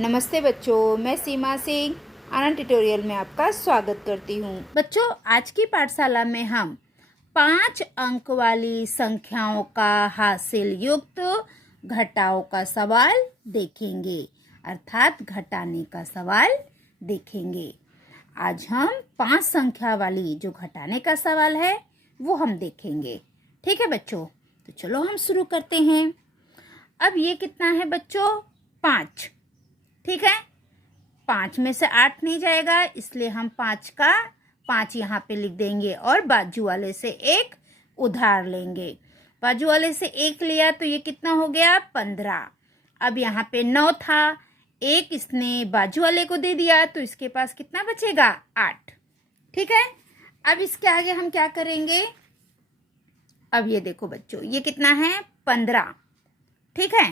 नमस्ते बच्चों, मैं सीमा सिंह आनंद ट्यूटोरियल में आपका स्वागत करती हूँ। बच्चों, आज की पाठशाला में हम 5 अंक वाली संख्याओं का हासिल युक्त घटाओं का सवाल देखेंगे, अर्थात घटाने का सवाल देखेंगे। आज हम 5 संख्या वाली जो घटाने का सवाल है वो हम देखेंगे। ठीक है बच्चों, तो चलो हम शुरू करते हैं। अब ये कितना है बच्चों? 5। ठीक है, 5 में से 8 नहीं जाएगा, इसलिए हम 5 यहाँ पे लिख देंगे और बाजू वाले से 1 उधार लेंगे। बाजू वाले से 1 लिया तो ये कितना हो गया? 15। अब यहाँ पे 9 था, 1 इसने बाजू वाले को दे दिया तो इसके पास कितना बचेगा? 8। ठीक है, अब इसके आगे हम क्या करेंगे? अब ये देखो बच्चों, ये कितना है? 15। ठीक है,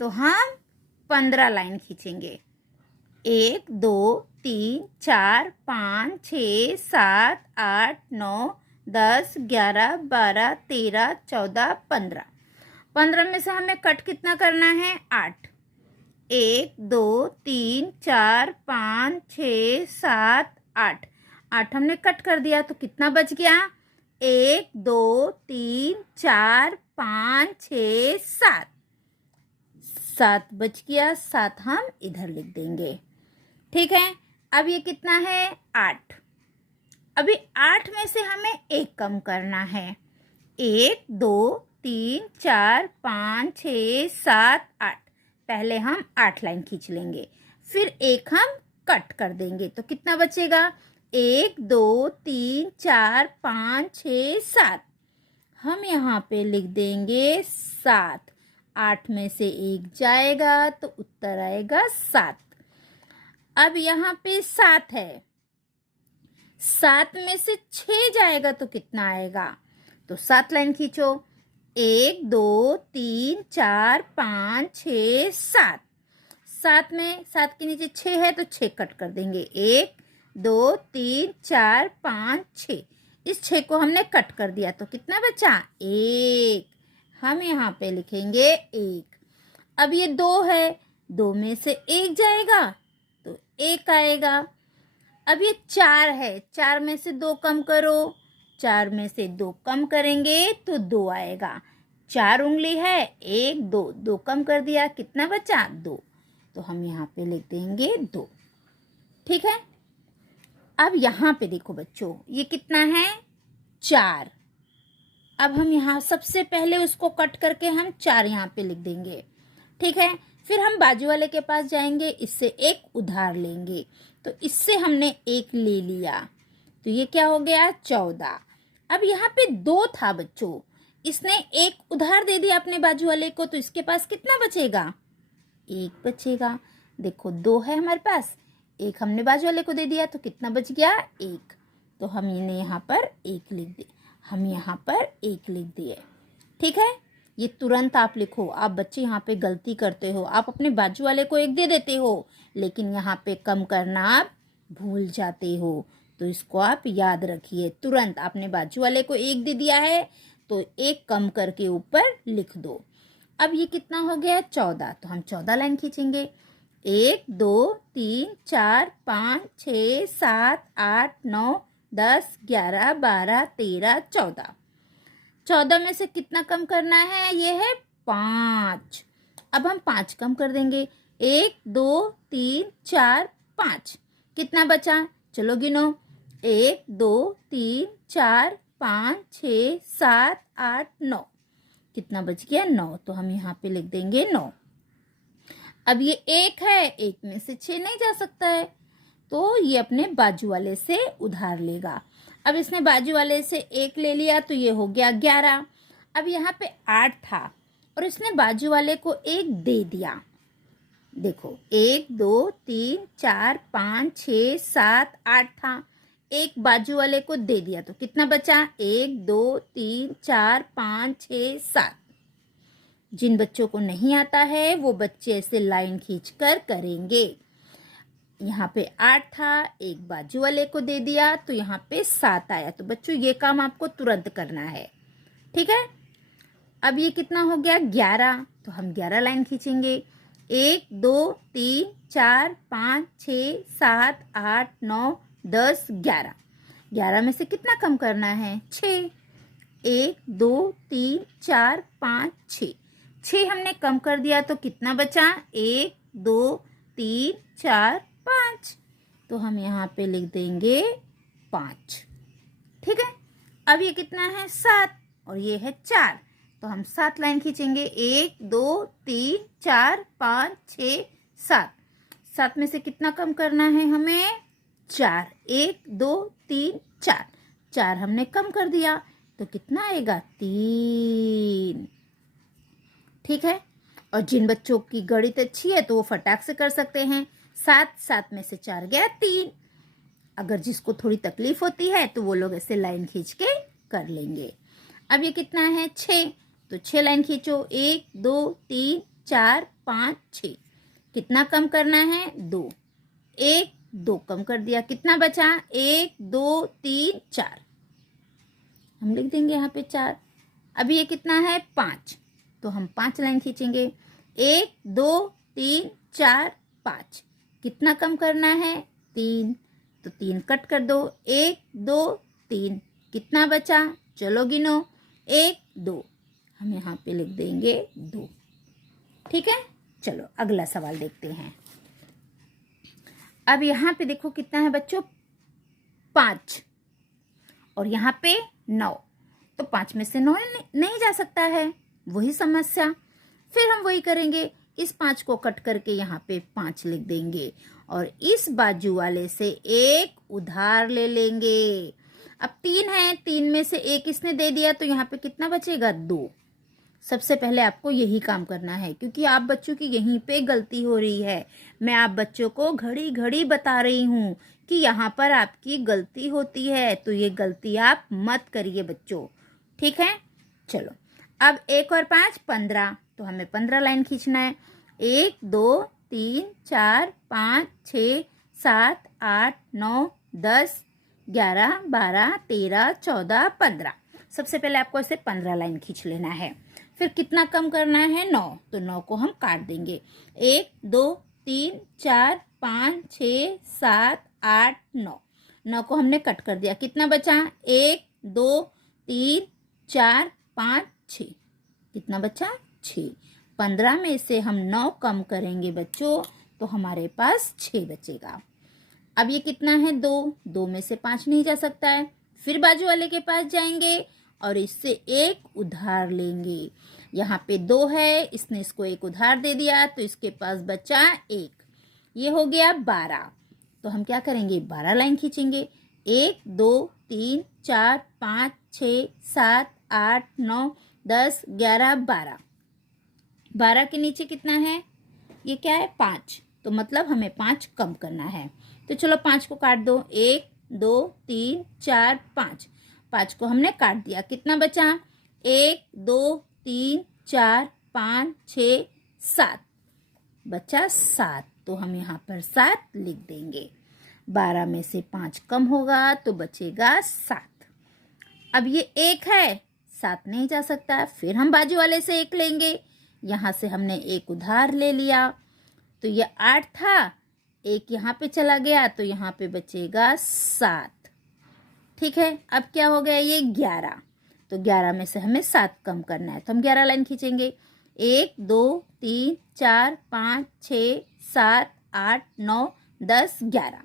तो हम 15 लाइन खींचेंगे। 1 2 3 4 5 6 7 8 9 10 11 12 13 14 15। 15 में से हमें कट कितना करना है? 8। 1 2 3 4 5 6 7 8। 8 हमने कट कर दिया तो कितना बच गया? 1 2 3 4 5 6 7। 7 बच गया, 7 हम इधर लिख देंगे। ठीक है, अब ये कितना है? 8। अभी 8 में से हमें 1 कम करना है। 1 2 3 4 5 6 7 8। पहले हम 8 लाइन खींच लेंगे, फिर 1 हम कट कर देंगे तो कितना बचेगा? 1 2 3 4 5 6 7। हम यहाँ पे लिख देंगे 7। 8 में से 1 जाएगा तो उत्तर आएगा 7। अब यहाँ पे 7 है, 7 में से 6 जाएगा तो कितना आएगा? तो 7 लाइन खींचो। 1 2 3 4 5 6 7। 7 में 7 के नीचे 6 है तो 6 कट कर देंगे। 1 2 3 4 5 6। इस 6 को हमने कट कर दिया तो कितना बचा? 1। हम यहाँ पे लिखेंगे 1। अब ये 2 है, 2 में से 1 जाएगा तो 1 आएगा। अब ये 4 है, 4 में से 2 कम करो। 4 में से 2 कम करेंगे तो 2 आएगा। 4 उंगली है, 1 2, 2 कम कर दिया, कितना बचा? 2। तो हम यहाँ पे लिख देंगे 2। ठीक है, अब यहाँ पे देखो बच्चों, ये कितना है? 4। अब हम यहाँ सबसे पहले उसको कट करके हम 4 यहाँ पे लिख देंगे। ठीक है, फिर हम बाजू वाले के पास जाएंगे, इससे 1 उधार लेंगे तो इससे हमने 1 ले लिया तो ये क्या हो गया? 14। अब यहाँ पे 2 था बच्चों, इसने 1 उधार दे दिया अपने बाजू वाले को तो इसके पास कितना बचेगा? 1 बचेगा। देखो 2 है हमारे पास, 1 हमने बाजू वाले को दे दिया तो कितना बच गया? 1। तो हम इन्हें यहाँ पर 1 लिख दे, हम यहाँ पर 1 लिख दिए। ठीक है, ये तुरंत आप लिखो। आप बच्चे यहाँ पे गलती करते हो, आप अपने बाजू वाले को 1 दे देते हो लेकिन यहाँ पे कम करना आप भूल जाते हो, तो इसको आप याद रखिए। तुरंत आपने बाजू वाले को 1 दे दिया है तो 1 कम करके ऊपर लिख दो। अब ये कितना हो गया? 14। तो हम 14 लाइन खींचेंगे। 1 2 3 4 5 6 7 8 9 10 11 12 13 14। 14 में से कितना कम करना है? ये है 5। अब हम 5 कम कर देंगे। 1 2 3 4 5। कितना बचा? चलो गिनो। 1 2 3 4 5 6 7 8 9। कितना बच गया? 9। तो हम यहाँ पे लिख देंगे 9। अब ये 1 है, 1 में से 6 नहीं जा सकता है तो ये अपने बाजू वाले से उधार लेगा। अब इसने बाजू वाले से 1 ले लिया तो ये हो गया 11। अब यहाँ पे 8 था और इसने बाजू वाले को 1 दे दिया। देखो 1 2 3 4 5 6 7 8 था, 1 बाजू वाले को दे दिया तो कितना बचा? 1 2 3 4 5 6 7। जिन बच्चों को नहीं आता है वो बच्चे ऐसे लाइन खींचकर करेंगे। यहाँ पे 8 था, 1 बाजू वाले को दे दिया तो यहाँ पे 7 आया। तो बच्चों ये काम आपको तुरंत करना है। ठीक है, अब ये कितना हो गया? 11। तो हम 11 लाइन खींचेंगे। 1 2 3 4 5 6 7 8 9 10 11। 11 में से कितना कम करना है? 6। 1 2 3 4 5 6। 6 हमने कम कर दिया तो कितना बचा? 1 2 3 4 5। तो हम यहाँ पे लिख देंगे 5। ठीक है। अब ये कितना है? 7 और ये है 4। तो हम 7 लाइन खींचेंगे। 1 2 3 4 5 6 7। 7 में से कितना कम करना है हमें? 4। 1 2 3 4। 4 हमने कम कर दिया तो कितना आएगा? 3। ठीक है। और जिन बच्चों की गणित अच्छी है तो वो फटाक से कर सकते हैं। 7 में से 4 गया 3। अगर जिसको थोड़ी तकलीफ होती है तो वो लोग ऐसे लाइन खींच के कर लेंगे। अब ये कितना है? 6। तो 6 लाइन खींचो। 1 2 3 4 5 6। कितना कम करना है? 2। 1 2 कम कर दिया, कितना बचा? 1 2 3 4। हम लिख देंगे यहाँ पे 4। अभी ये कितना है? 5। तो हम 5 लाइन खींचेंगे। 1 2 3 4 5। कितना कम करना है? 3। तो 3 कट कर दो। 1 2 3। कितना बचा? चलो गिनो। 1 2। हम यहाँ पे लिख देंगे 2। ठीक है। चलो अगला सवाल देखते हैं। अब यहाँ पे देखो कितना है बच्चों? 5 और यहाँ पे 9। तो 5 में से 9 नहीं जा सकता है, वही समस्या। फिर हम वही करेंगे, इस 5 को कट करके यहाँ पे 5 लिख देंगे और इस बाजू वाले से 1 उधार ले लेंगे। अब 3 है, 3 में से 1 इसने दे दिया तो यहाँ पे कितना बचेगा? 2। सबसे पहले आपको यही काम करना है क्योंकि आप बच्चों की यहीं पे गलती हो रही है। मैं आप बच्चों को घड़ी घड़ी बता रही हूँ कि यहाँ पर आपकी गलती होती है, तो ये गलती आप मत करिए बच्चों। ठीक है। चलो अब 1 और 5 15। तो हमें 15 लाइन खींचना है। 1 2 3 4 5 6 7 8 9 10 11 12 13 14 15। सबसे पहले आपको ऐसे 15 लाइन खींच लेना है। फिर कितना कम करना है? 9। तो 9 को हम काट देंगे। 1 2 3 4 5 6 7 8 9। 9 को हमने कट कर दिया, कितना बचा? 1 2 3 4 5 6। कितना बचा? 6। 15 में से हम 9 कम करेंगे बच्चों तो हमारे पास 6 बचेगा। अब ये कितना है? 2। 2 में से 5 नहीं जा सकता है। फिर बाजू वाले के पास जाएंगे और इससे 1 उधार लेंगे। यहाँ पे 2 है, इसने इसको 1 उधार दे दिया तो इसके पास बचा 1। ये हो गया 12। तो हम क्या करेंगे? 12 लाइन खींचेंगे। 1 2 3 4 5 6 7 8 9 10 11 12। 12 के नीचे कितना है? ये क्या है? 5। तो मतलब हमें 5 कम करना है। तो चलो 5 को काट दो। 1 2 3 4 5। 5 को हमने काट दिया, कितना बचा? 1 2 3 4 5 6 7। बचा 7। तो हम यहाँ पर 7 लिख देंगे। 12 में से 5 कम होगा तो बचेगा 7। अब ये 1 है, 7 नहीं जा सकता। फिर हम बाजू वाले से 1 लेंगे। यहाँ से हमने 1 उधार ले लिया तो ये 8 था, 1 यहाँ पे चला गया तो यहाँ पे बचेगा 7। ठीक है। अब क्या हो गया? ये 11। तो 11 में से हमें 7 कम करना है तो हम 11 लाइन खींचेंगे। 1 2 3 4 5 6 7 8 9 10 11।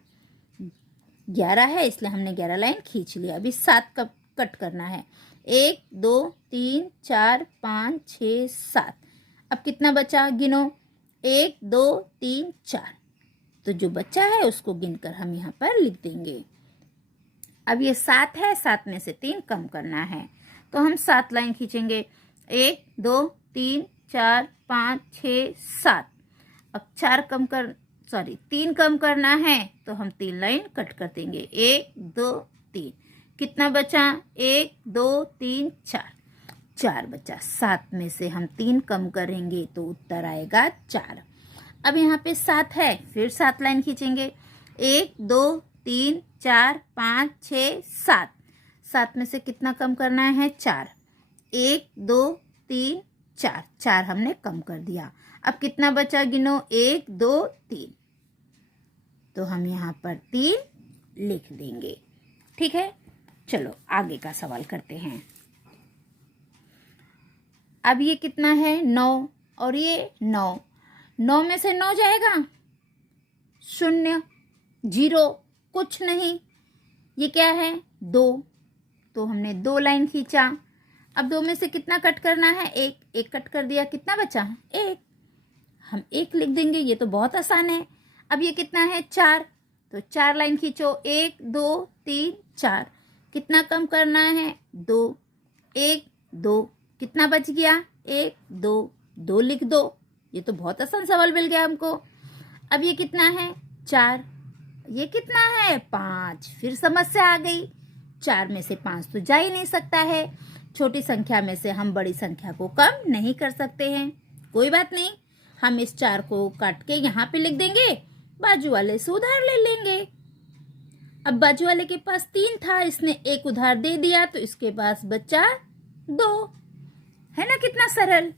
11 है इसलिए हमने 11 लाइन खींच लिया। अभी 7 कट करना है। 1 2 3 4 5 6 7। अब कितना बचा? गिनो। 1 2 3 4। तो जो बचा है उसको गिनकर हम यहाँ पर लिख देंगे। अब ये 7 है, 7 में से 3 कम करना है तो हम 7 लाइन खींचेंगे। 1 2 3 4 5 6 7। अब 3 कम करना है तो हम 3 लाइन कट कर देंगे। 1 2 3। कितना बचा? 1 2 3 4। 4 बचा। 7 में से हम 3 कम करेंगे तो उत्तर आएगा 4। अब यहाँ पे 7 है, फिर 7 लाइन खींचेंगे। 1 2 3 4 5 6 7। 7 में से कितना कम करना है? 4। 1 2 3 4, 4 हमने कम कर दिया। अब कितना बचा गिनो, 1 2 3, तो हम यहाँ पर 3 लिख देंगे। ठीक है, चलो आगे का सवाल करते हैं। अब ये कितना है, 9 और ये 9, 9 में से 9 जाएगा, 0 0 कुछ नहीं। ये क्या है, 2, तो हमने 2 लाइन खींचा। अब 2 में से कितना कट करना है, 1, 1 कट कर दिया, कितना बचा, 1, हम 1 लिख देंगे। ये तो बहुत आसान है। अब ये कितना है, 4, तो 4 लाइन खींचो, 1 2 3 4, कितना कम करना है, 2, 1 2, कितना बच गया, 1 2, 2 लिख दो। ये तो बहुत आसान सवाल मिल गया हमको। अब ये कितना है, 4, ये कितना है, 5, फिर समस्या आ गई। 4 में से 5 तो जा ही नहीं सकता है। छोटी संख्या में से हम बड़ी संख्या को कम नहीं कर सकते हैं। कोई बात नहीं, हम इस 4 को काट के यहाँ पे लिख देंगे, बाजू वाले से उधार ले लेंगे। अब बाजू वाले के पास 3 था, इसने 1 उधार दे दिया, तो इसके पास बचा 2। है ना, कितना सरल।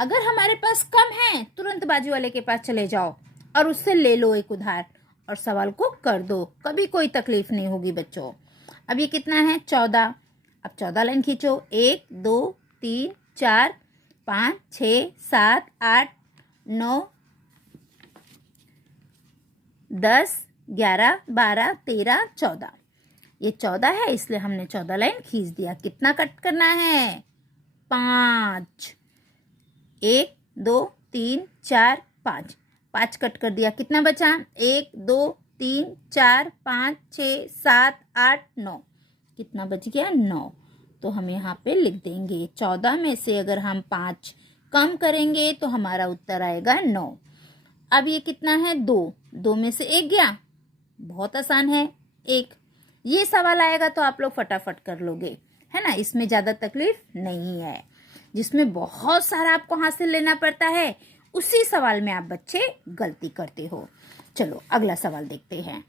अगर हमारे पास कम है, तुरंत बाजू वाले के पास चले जाओ और उससे ले लो 1 उधार और सवाल को कर दो, कभी कोई तकलीफ नहीं होगी बच्चों। अब ये कितना है, 14, अब 14 लाइन खींचो, 1 2 3 4 5 6 7 8 9 10 11 12 13 14, ये 14 है, इसलिए हमने 14 लाइन खींच दिया। कितना कट करना है, 5, 1 2 3 4 5, 5 कट कर दिया, कितना बचा, 1 2 3 4 5 6 7 8 9, कितना बच गया, 9, तो हम यहाँ पे लिख देंगे। 14 में से अगर हम 5 कम करेंगे तो हमारा उत्तर आएगा 9। अब ये कितना है, 2, 2 में से 1 गया, बहुत आसान है, 1। ये सवाल आएगा तो आप लोग फटाफट कर लोगे, है ना, इसमें ज़्यादा तकलीफ नहीं है। जिसमें बहुत सारा आपको हासिल लेना पड़ता है, उसी सवाल में आप बच्चे गलती करते हो। चलो अगला सवाल देखते हैं।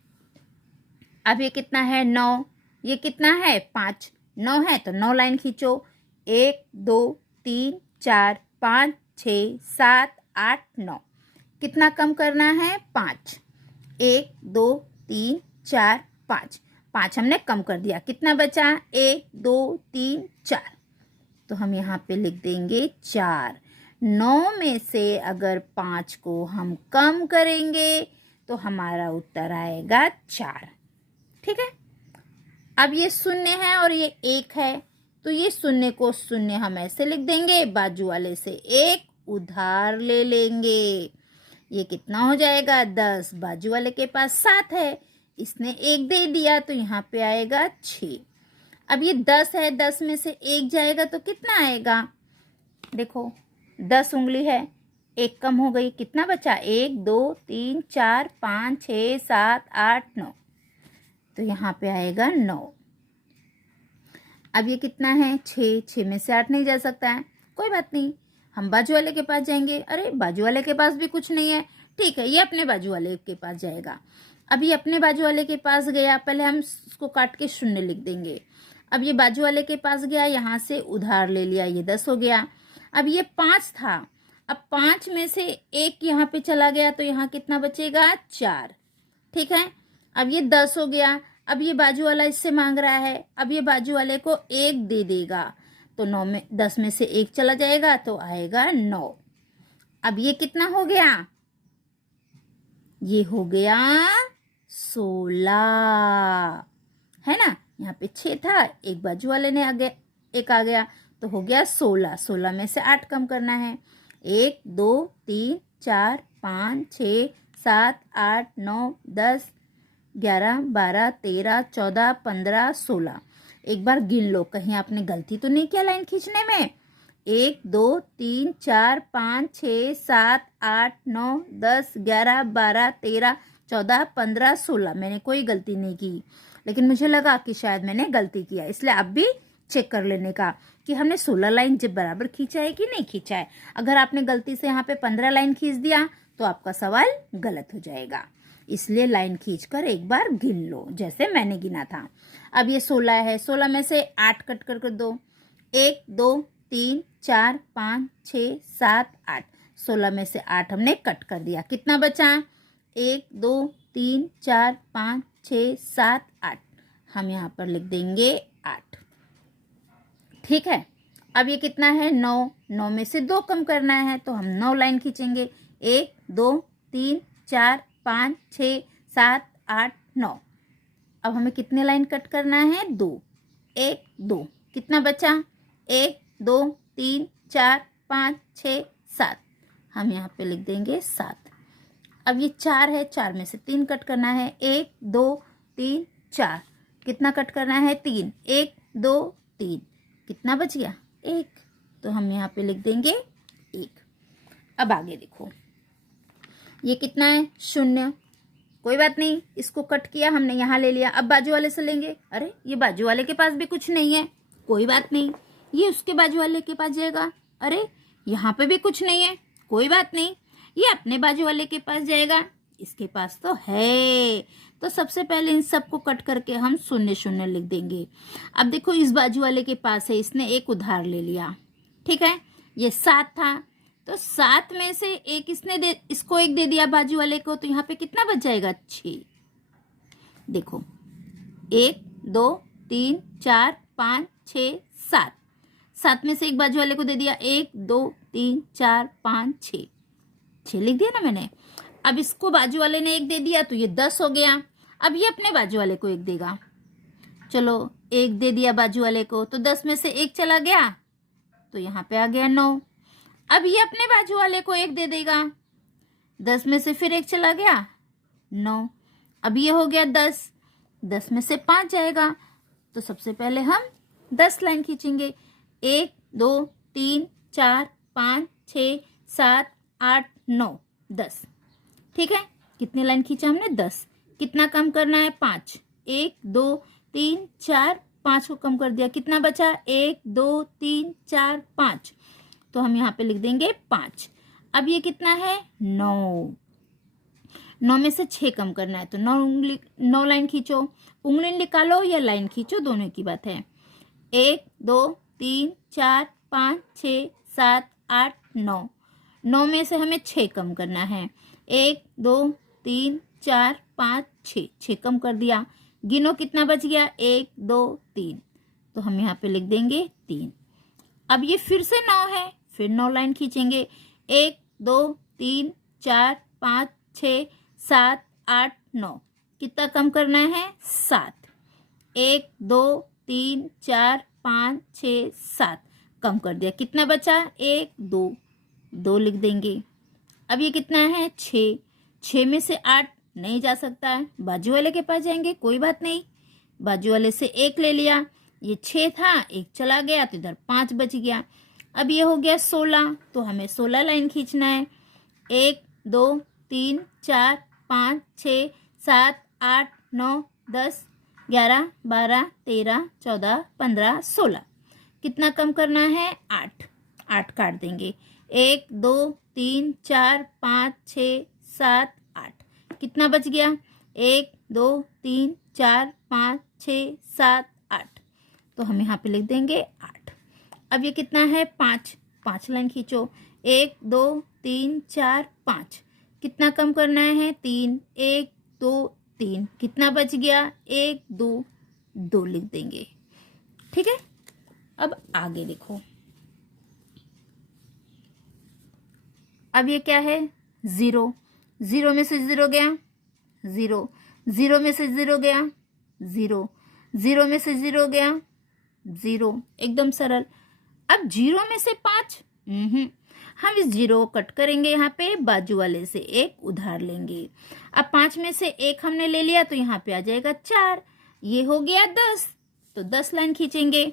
अब ये कितना है, 9, ये कितना है, 5, 9 है तो 9 लाइन खींचो, 1 2 3 4 5 6 7 8 9, कितना कम करना है, 5, 1 2 3 4 5, 5 हमने कम कर दिया, कितना बचा, 1 2 3 4, तो हम यहाँ पे लिख देंगे 4। 9 में से अगर 5 को हम कम करेंगे तो हमारा उत्तर आएगा 4। ठीक है, अब ये 0 है और ये 1 है, तो ये 0 को 0 हम ऐसे लिख देंगे, बाजू वाले से 1 उधार ले लेंगे। ये कितना हो जाएगा, 10, बाजू वाले के पास 7 है, इसने 1 दे दिया, तो यहाँ पे आएगा 6। अब ये 10 है, 10 में से 1 जाएगा तो कितना आएगा, देखो 10 उंगली है, 1 कम हो गई, कितना बचा, 1 2 3 4 5 6 7 8 9, तो यहाँ पे आएगा 9। अब ये कितना है, 6, 6 में से 8 नहीं जा सकता है, कोई बात नहीं, हम बाजू वाले के पास जाएंगे। अरे बाजू वाले के पास भी कुछ नहीं है, ठीक है, ये अपने बाजू वाले के पास जाएगा। अब ये अपने बाजू वाले के पास गया, पहले हम इसको काट के 0 लिख देंगे। अब ये बाजू वाले के पास गया, यहाँ से उधार ले लिया, ये 10 हो गया। अब ये 5 था, अब 5 में से 1 यहाँ पे चला गया, तो यहाँ कितना बचेगा, 4। ठीक है, अब ये 10 हो गया। अब ये बाजू वाला इससे मांग रहा है, अब ये बाजू वाले को 1 दे देगा, तो 10 में से 1 चला जाएगा, तो आएगा 9। अब ये कितना हो गया, ये हो गया 16, है ना, यहाँ पे 6 था, एक बाजू वाले ने आगे 1 आ गया, तो हो गया 16। 16 में से 8 कम करना है, 1 2 3 4 5 6 7 8 9 10 11 12 13 14 15 16, एक बार गिन लो, कहीं आपने गलती तो नहीं किया लाइन खींचने में। 1 2 3 4 5 6 7 8 9 10 11 12 13 14 15 16, मैंने कोई गलती नहीं की, लेकिन मुझे लगा कि शायद मैंने गलती किया, इसलिए अब भी चेक कर लेने का कि हमने 16 लाइन जब बराबर खींचा है कि नहीं खींचा है। अगर आपने गलती से यहाँ पे 15 लाइन खींच दिया तो आपका सवाल गलत हो जाएगा, इसलिए लाइन खींचकर एक बार गिन लो, जैसे मैंने गिना था। अब ये 16 है, 16 में से 8 कट कर दो, 1 2 3 4 5 6 7 8, 16 में से 8 हमने कट कर दिया। कितना बचा? 1 2 3 4 5 6 7 8। हम यहाँ पर लिख देंगे 8। ठीक है। अब ये कितना है? 9। 9 में से 2 कम करना है तो हम 9 लाइन खींचेंगे। 1 2 3 4 5 6 7 8 9। अब हमें कितने लाइन कट करना है? 2। 1 2। कितना बचा? 1 2 3 4 5 6 7। हम यहाँ पे लिख देंगे 7। अब ये 4 है, 4 में से 3 कट करना है। 1 2 3 4। कितना कट करना है? 3। 1 2 3। कितना बच गया? 1। तो हम यहाँ पे लिख देंगे 1। अब आगे देखो, ये कितना है? 0। कोई बात नहीं, इसको कट किया हमने, यहाँ ले लिया। अब बाजू वाले से लेंगे। अरे ये बाजू वाले के पास भी कुछ नहीं है। कोई बात नहीं, ये उसके बाजू वाले के पास जाएगा। अरे यहाँ पे भी कुछ नहीं है। कोई बात नहीं, ये अपने बाजू वाले के पास जाएगा। इसके पास तो है। तो सबसे पहले इन सबको कट करके हम 0 0 लिख देंगे। अब देखो, इस बाजू वाले के पास है, इसने एक उधार ले लिया। ठीक है, ये 7 था, तो 7 में से एक इसको 1 दे दिया बाजू वाले को, तो यहाँ पे कितना बच जाएगा? 6। देखो, 1 2 3 4 5 6 7। 7 में से एक बाजू वाले को दे दिया। 1 2 3 4 5 6। 6 लिख दिया ना मैंने। अब इसको बाजू वाले ने 1 दे दिया तो ये 10 हो गया। अब ये अपने बाजू वाले को 1 देगा। चलो, 1 दे दिया बाजू वाले को, तो 10 में से 1 चला गया, तो यहाँ पे आ गया 9। अब ये अपने बाजू वाले को 1 दे देगा। 10 में से फिर 1 चला गया, 9। अब ये हो गया 10। 10 में से 5 जाएगा, तो सबसे पहले हम 10 लाइन खींचेंगे। 1 2 3 4 5 6 7 8 9 10। ठीक है, कितने लाइन खींचा हमने? 10। कितना कम करना है? 5। 1 2 3 4 5 को कम कर दिया। कितना बचा? 1 2 3 4 5। तो हम यहाँ पे लिख देंगे 5। अब ये कितना है? 9। 9 में से 6 कम करना है, तो 9 लाइन खींचो। उंगली निकालो या लाइन खींचो, दोनों की बात है। 1 2 3 4 5 6 7 8 9। 9 में से हमें 6 कम करना है। 1 2 3 4 5 6। 6 कम कर दिया। गिनो कितना बच गया? 1 2 3। तो हम यहाँ पे लिख देंगे 3। अब ये फिर से 9 है, फिर 9 लाइन खींचेंगे। 1 2 3 4 5 6 7 8 9। कितना कम करना है? 7। 1 2 3 4 5 6 7 कम कर दिया। कितना बचा? 1 2 2 लिख देंगे। अब ये कितना है? 6। 6 में से 8 नहीं जा सकता है, बाजू वाले के पास जाएंगे। कोई बात नहीं, बाजू वाले से 1 ले लिया। ये 6 था, 1 चला गया, तो इधर 5 बच गया। अब ये हो गया 16, तो हमें 16 लाइन खींचना है। 1 2 3 4 5 6 7 8 9 10 11 12 13 14 15 16। कितना कम करना है? 8। 8 काट देंगे। 1 2 3 4 5 6 7 8। कितना बच गया? 1 2 3 4 5 6 7 8। तो हम यहाँ पे लिख देंगे 8। अब ये कितना है? 5। 5 लाइन खींचो। 1 2 3 4 5। कितना कम करना है? 3। 1 2 3। कितना बच गया? 1 2 2 लिख देंगे। ठीक है, अब आगे देखो। अब ये क्या है? 0। 0 में से 0 गया, 0। 0 में से 0 गया, 0। 0 में से 0 गया, 0। एकदम सरल। अब 0 में से 5, हम इस 0 को कट करेंगे। यहाँ पे बाजू वाले से 1 उधार लेंगे। अब 5 में से 1 हमने ले लिया, तो यहाँ पे आ जाएगा 4। ये हो गया 10, तो 10 लाइन खींचेंगे।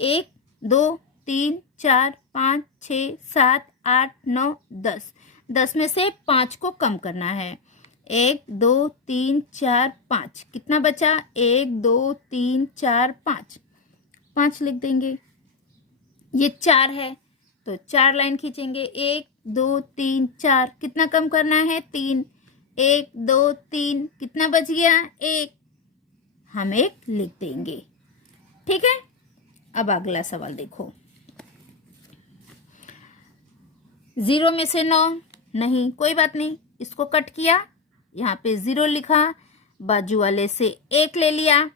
1 2 3 4 5 6 7 8 9 10। 10 में से 5 को कम करना है। 1 2 3 4 5। कितना बचा? 1 2 3 4 5। 5 लिख देंगे। ये 4 है, तो 4 लाइन खींचेंगे। 1 2 3 4। कितना कम करना है? 3। 1 2 3। कितना बच गया? 1। हम 1 लिख देंगे। ठीक है, अब अगला सवाल देखो। 0 में से 9 नहीं, कोई बात नहीं, इसको कट किया, यहाँ पे 0 लिखा, बाजू वाले से 1 ले लिया,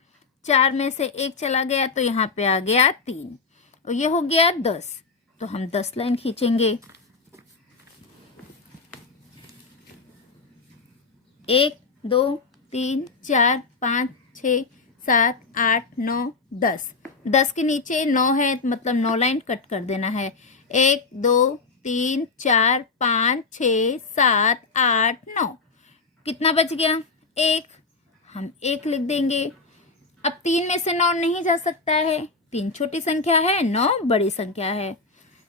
4 में से 1 चला गया तो यहाँ पे आ गया 3 और ये हो गया 10। तो हम 10 लाइन खींचेंगे। 1 2 3 4 5 6 7 8 9 10। 10 के नीचे 9 है मतलब 9 लाइन कट कर देना है। 1 2 3 4 5 6 7 8 9। कितना बच गया? 1। हम 1 लिख देंगे। अब 3 में से 9 नहीं जा सकता है, 3 छोटी संख्या है, 9 बड़ी संख्या है।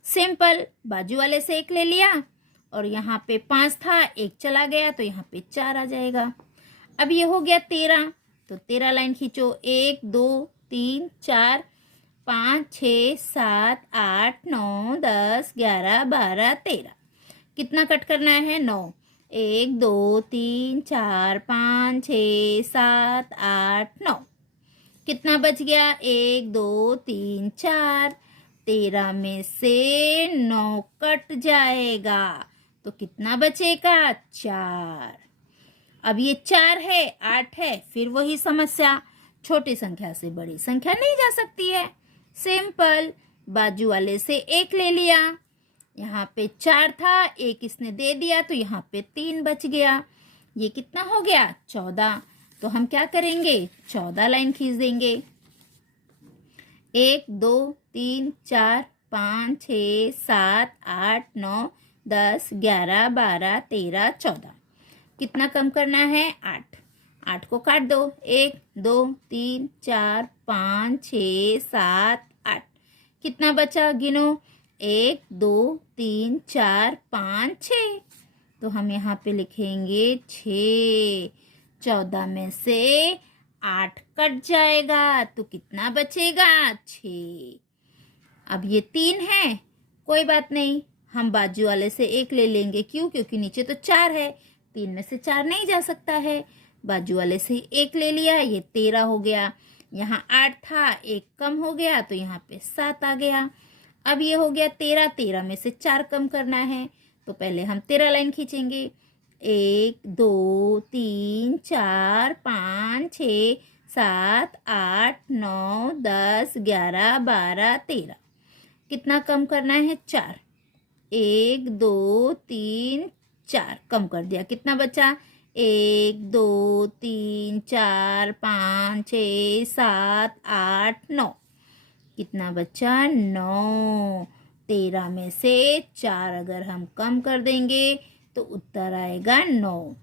सिंपल, बाजू वाले से 1 ले लिया और यहाँ पे 5 था, 1 चला गया तो यहाँ पे 4 आ जाएगा। अब ये हो गया 13, तो 13 लाइन खींचो। 1 2 3 4 5 6 7 8 9 10 11 12 13। कितना कट करना है? 9। 1 2 3 4 5 6 7 8 9। कितना बच गया? 1 2 3 4। 13 में से 9 कट जाएगा तो कितना बचेगा? 4। अब ये 4 है, 8 है, फिर वही समस्या, छोटी संख्या से बड़ी संख्या नहीं जा सकती है। सिंपल, बाजू वाले से 1 ले लिया, यहाँ पे 4 था, 1 इसने दे दिया तो यहाँ पे 3 बच गया। ये कितना हो गया? 14। तो हम क्या करेंगे? 14 लाइन खींच देंगे। 1 2 3 4 5 6 7 8 9 10 11 12 13 14। कितना कम करना है? 8। 8 को काट दो। 1 2 3 4 5 6 7 8। कितना बचा? गिनो। 1 2 3 4 5 6। तो हम यहाँ पे लिखेंगे 6। 14 में से 8 कट जाएगा तो कितना बचेगा? 6। अब ये 3 है, कोई बात नहीं, हम बाजू वाले से 1 ले लेंगे। क्यों? क्योंकि नीचे तो 4 है, 3 में से 4 नहीं जा सकता है। बाजू वाले से 1 ले लिया, ये 13 हो गया। यहाँ 8 था, 1 कम हो गया तो यहाँ पे 7 आ गया। अब ये हो गया 13। 13 में से 4 कम करना है तो पहले हम 13 लाइन खींचेंगे। 1 2 3 4 5 6 7 8 9 10 11 12 13। कितना कम करना है? 4। 1 2 3 4 कम कर दिया। कितना बचा? 1 2 3 4 5 6 7 8 9। कितना बचा? 9। 13 में से 4 अगर हम कम कर देंगे तो उत्तर आएगा 9।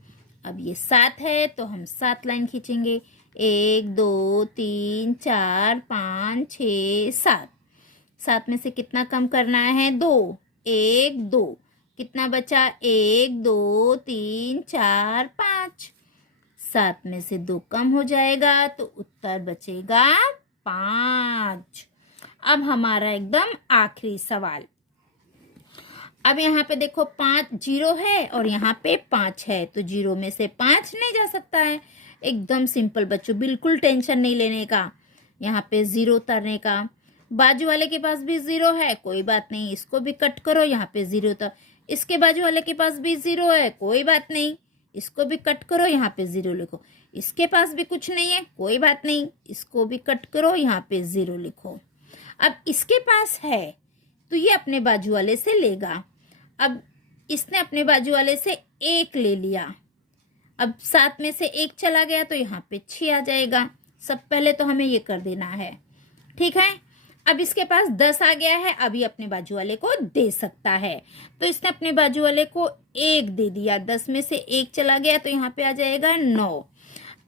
अब ये 7 है तो हम 7 लाइन खींचेंगे। 1 2 3 4 5 6 7। 7 में से कितना कम करना है? 2। 1 2। कितना बचा? 1 2 3 4 5। 7 में से 2 कम हो जाएगा तो उत्तर बचेगा 5। अब हमारा एकदम आखिरी सवाल। अब यहाँ पे देखो 5 0 है और यहाँ पे 5 है तो 0 में से 5 नहीं जा सकता है। एकदम सिंपल बच्चों, बिल्कुल टेंशन नहीं लेने का, यहाँ पे 0 उतारने का। बाजू वाले के पास भी 0 है, कोई बात नहीं, इसको भी कट करो, यहाँ पे 0 उतार। इसके बाजू वाले के पास भी 0 है, कोई बात नहीं, इसको भी कट करो, यहाँ पे 0 लिखो। इसके पास भी कुछ नहीं है, कोई बात नहीं, इसको भी कट करो, यहाँ पे 0 लिखो। अब इसके पास है तो ये अपने बाजू वाले से लेगा। अब इसने अपने बाजू वाले से 1 ले लिया। अब 7 में से 1 चला गया तो यहाँ पे 6 आ जाएगा। सब पहले तो हमें ये कर देना है, ठीक है। अब इसके पास 10 आ गया है, अभी अपने बाजू वाले को दे सकता है तो इसने अपने बाजू वाले को 1 दे दिया। 10 में से 1 चला गया तो यहाँ पे आ जाएगा 9।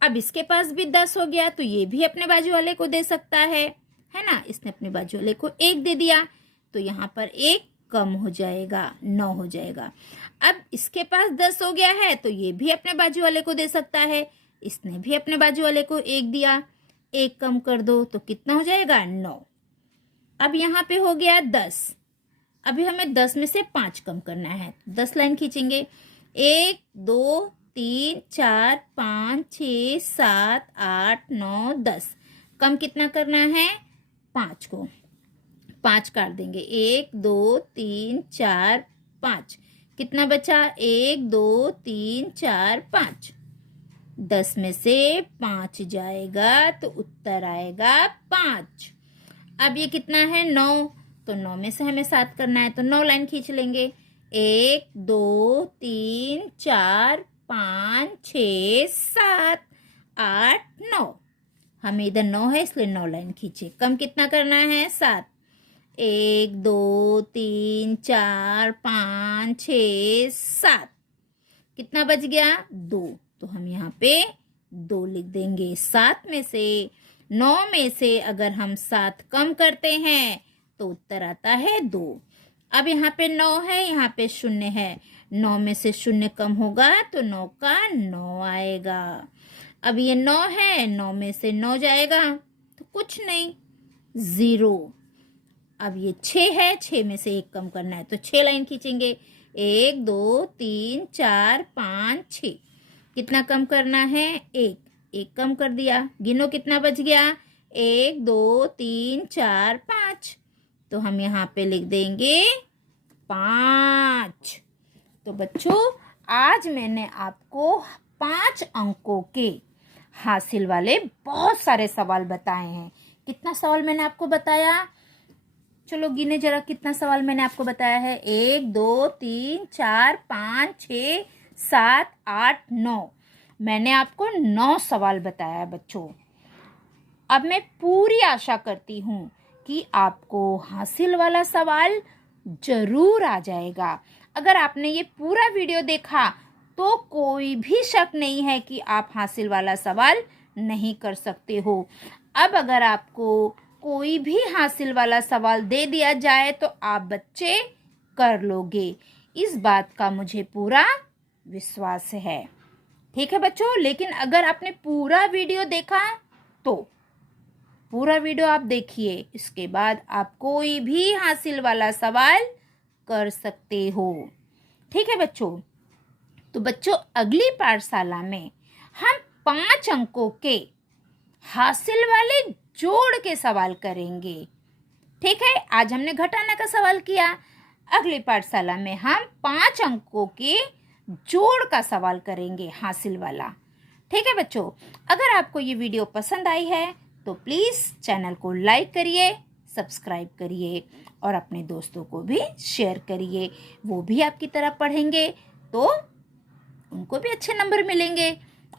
अब इसके पास भी 10 हो गया तो ये भी अपने बाजू वाले को दे सकता है ना। इसने अपने बाजू वाले को 1 दे दिया तो यहाँ पर 1 कम हो जाएगा, 9 हो जाएगा। अब इसके पास 10 हो गया है तो ये भी अपने बाजू वाले को दे सकता है। इसने भी अपने बाजू वाले को 1 दिया, 1 कम कर दो तो कितना हो जाएगा? 9। अब यहाँ पे हो गया 10। अभी हमें 10 में से 5 कम करना है। 10 लाइन खींचेंगे। 1 2 3 4 5 6 7 8 9 10। कम कितना करना है? 5 को 5 काट देंगे। 1 2 3 4 5। कितना बचा? 1 2 3 4 5। 10 में से 5 जाएगा तो उत्तर आएगा 5। अब ये कितना है? 9। तो 9 में से हमें 7 करना है तो 9 लाइन खींच लेंगे। 1 2 3 4 5 6 7 8 9। हमें इधर 9 है इसलिए 9 लाइन खींचे। कम कितना करना है? 7। 1 2 3 4 5 6 7। कितना बच गया? 2। तो हम यहाँ पे 2 लिख देंगे। 7 में से 9 में से अगर हम 7 कम करते हैं तो उत्तर आता है 2। अब यहाँ पे 9 है, यहाँ पे 0 है। 9 में से 0 कम होगा तो 9 का 9 आएगा। अब ये 9 है, 9 में से 9 जाएगा तो कुछ नहीं, 0। अब ये 6 है, 6 में से 1 कम करना है तो 6 लाइन खींचेंगे। 1 2 3 4 5 6। कितना कम करना है? 1 कम कर दिया। गिनो कितना बच गया? 1 2 3 4 5। तो हम यहाँ पे लिख देंगे 5। तो बच्चों, आज मैंने आपको 5 अंकों के हासिल वाले बहुत सारे सवाल बताए हैं। कितना सवाल मैंने आपको बताया? चलो गिने जरा, कितना सवाल मैंने आपको बताया है? 1 2 3 4 5 6 7 8 9। मैंने आपको 9 सवाल बताया है बच्चों। अब मैं पूरी आशा करती हूँ कि आपको हासिल वाला सवाल जरूर आ जाएगा। अगर आपने ये पूरा वीडियो देखा तो कोई भी शक नहीं है कि आप हासिल वाला सवाल नहीं कर सकते हो। अब अगर आपको कोई भी हासिल वाला सवाल दे दिया जाए तो आप बच्चे कर लोगे, इस बात का मुझे पूरा विश्वास है। ठीक है बच्चों, लेकिन अगर आपने पूरा वीडियो देखा तो पूरा वीडियो आप देखिए, इसके बाद आप कोई भी हासिल वाला सवाल कर सकते हो। ठीक है बच्चों, तो बच्चों अगली पाठशाला में हम 5 अंकों के हासिल वाले जोड़ के सवाल करेंगे। ठीक है, आज हमने घटाना का सवाल किया। अगली पाठशाला में हम 5 अंकों के जोड़ का सवाल करेंगे, हासिल वाला। ठीक है बच्चों, अगर आपको ये वीडियो पसंद आई है तो प्लीज़ चैनल को लाइक करिए, सब्सक्राइब करिए और अपने दोस्तों को भी शेयर करिए। वो भी आपकी तरह पढ़ेंगे तो उनको भी अच्छे नंबर मिलेंगे।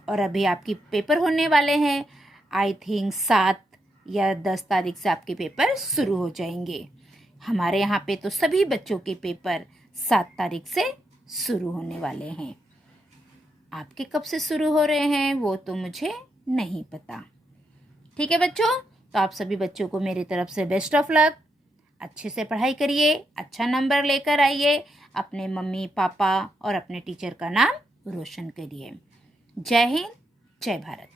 और अभी आपकी पेपर होने वाले हैं, आई थिंक 7 या 10 तारीख से आपके पेपर शुरू हो जाएंगे। हमारे यहाँ पे तो सभी बच्चों के पेपर 7 तारीख से शुरू होने वाले हैं। आपके कब से शुरू हो रहे हैं वो तो मुझे नहीं पता। ठीक है बच्चों, तो आप सभी बच्चों को मेरी तरफ से बेस्ट ऑफ लक। अच्छे से पढ़ाई करिए, अच्छा नंबर लेकर आइए, अपने मम्मी पापा और अपने टीचर का नाम रोशन करिए। जय हिंद, जय भारत।